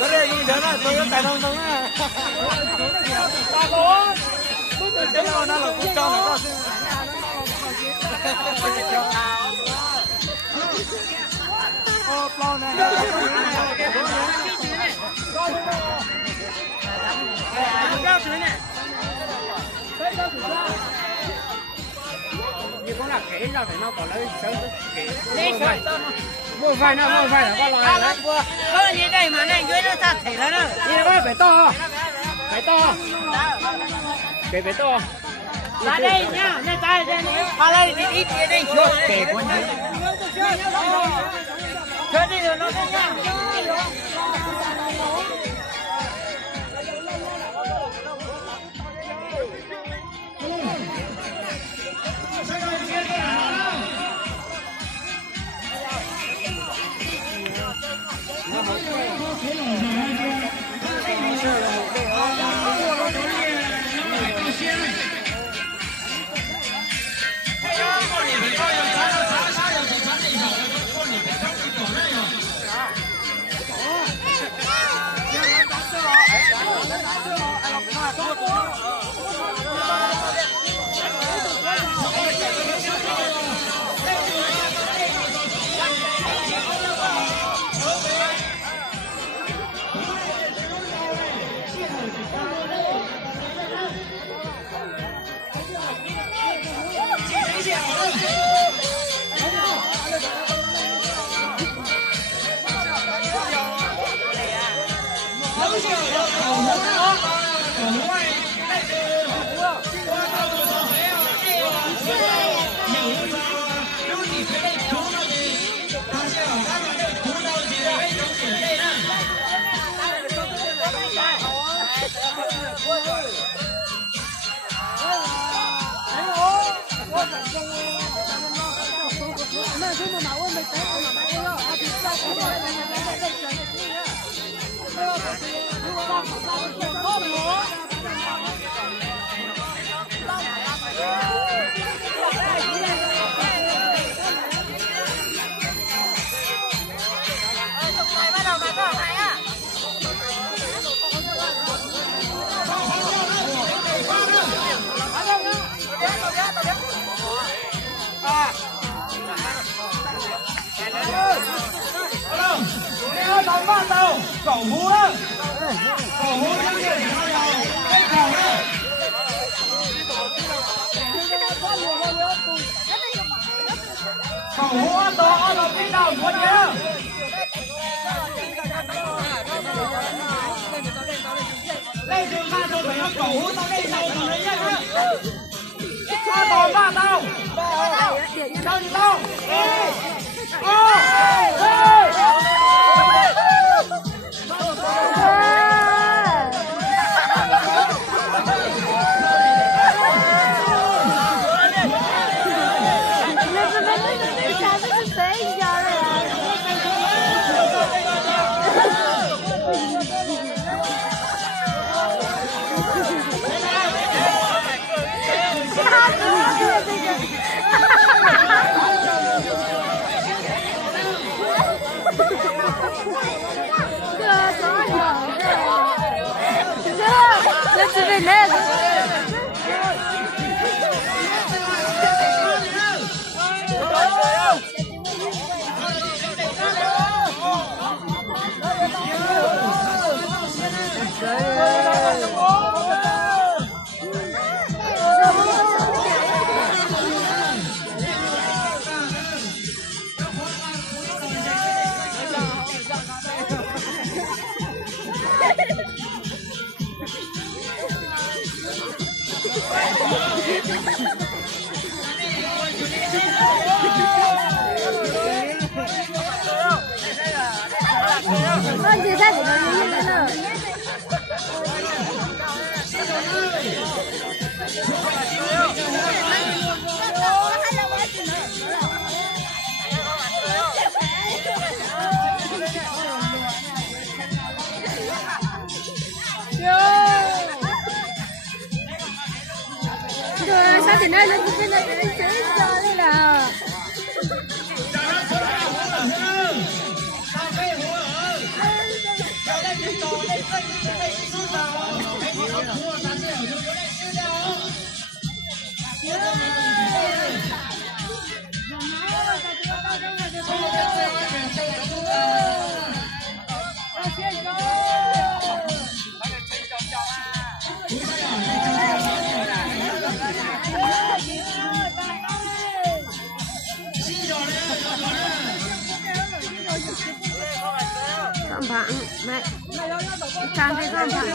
Cái này dùng đến là tôi có tài nông nông á. Ta có. Cái nào nó là cũng cho nó ta. Ô, plo này. Như có là kể ra phải mau còn lấy sớm kể. Mua vài nó có loại đấy. Có như đây mà này dưới nó thật thể đó. Đi nó phải to. Phải to. Phải to. Ra đây nhá, lên tay đây. Qua đây đi ít đi đi. Kể con nhé. Chơi đi rồi nó đi nha. Cẩu hú đó. Cẩu hú nó kia để nó đầu. Cái cẩu đó. Cẩu hú ăn đó cái đầu của nhá. Đây đường ba tôi phải nó cẩu hú tao đây đầu tao đấy nhá. Ba tao. Tao. Con chị ra thì nó như thế nào? Rồi sao thì nói lên cái này cái chữ cho đây là con bạn mẹ trang cái con bạn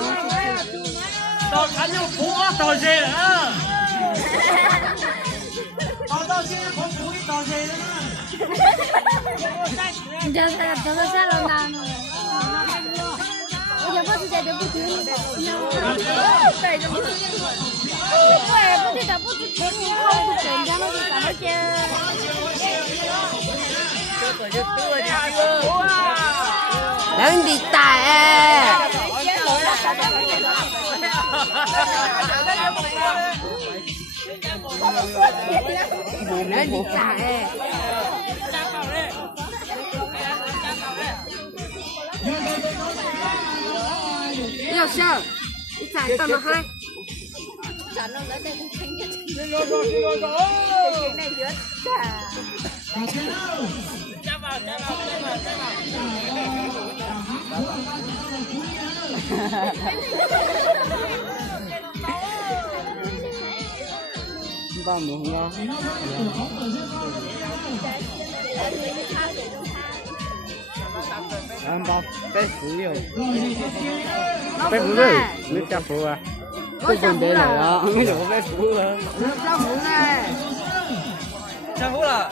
tôi cắn nhau phú tôi gì nữa giờ sẽ làm nào bây giờ bác sĩ chạy được cái chuyện đây trong cái bác sĩ đã bác sĩ thấy không có chuyện ra nó đi cả chơi đang đi tại nó đi tại Yêu sợ đi chạy tao nó hay chả nó lấy đây không thanh nhất cái này dứt ba muốn nhau em bao cái phú rồi cái phú rồi nước cha phú à cái vấn đề này đó cái đồ cái phú hơn nước cha phú này cha phú là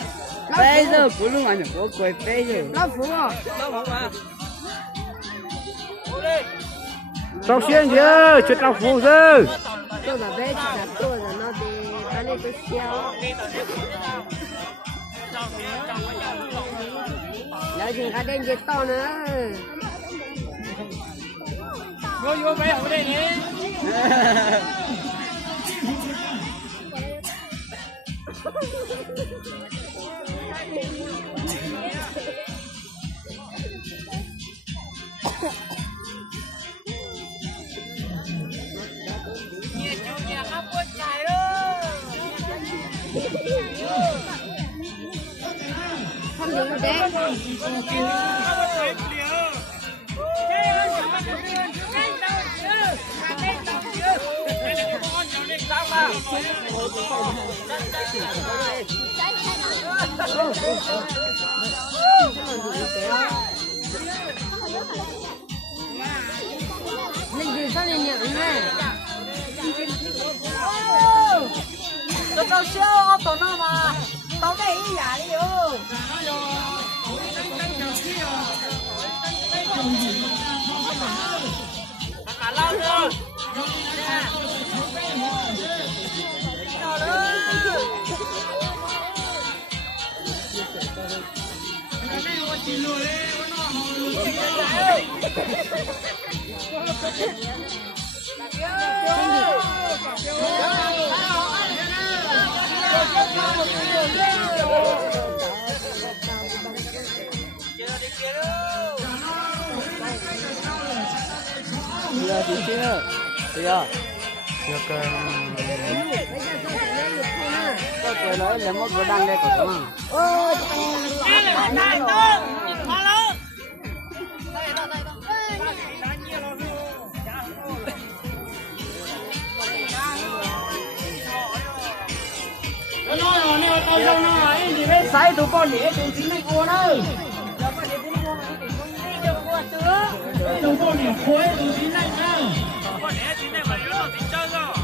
bây giờ phú luôn anh có quay bây giờ nó phú à tao xuyên chưa chết tao phú chứ tôi là bé chỉ là tôi là nó đi cái này tôi xéo lấy gì cái đen gì to nữa vô bé ở đây nhé không được đấy lên gì sao lên nhận này tôi tao siêu ô tô nó mà tao đây ý giả đi ư cả lao nữa giờ thì chưa giờ được có cười nói là mất vừa đăng đây có không nói rồi nè tao không nói gì đấy sai tụi con để tụi chính nó cô đâu tụi con để khối tụi chính này nha con để chính này mà nó tính chơi rồi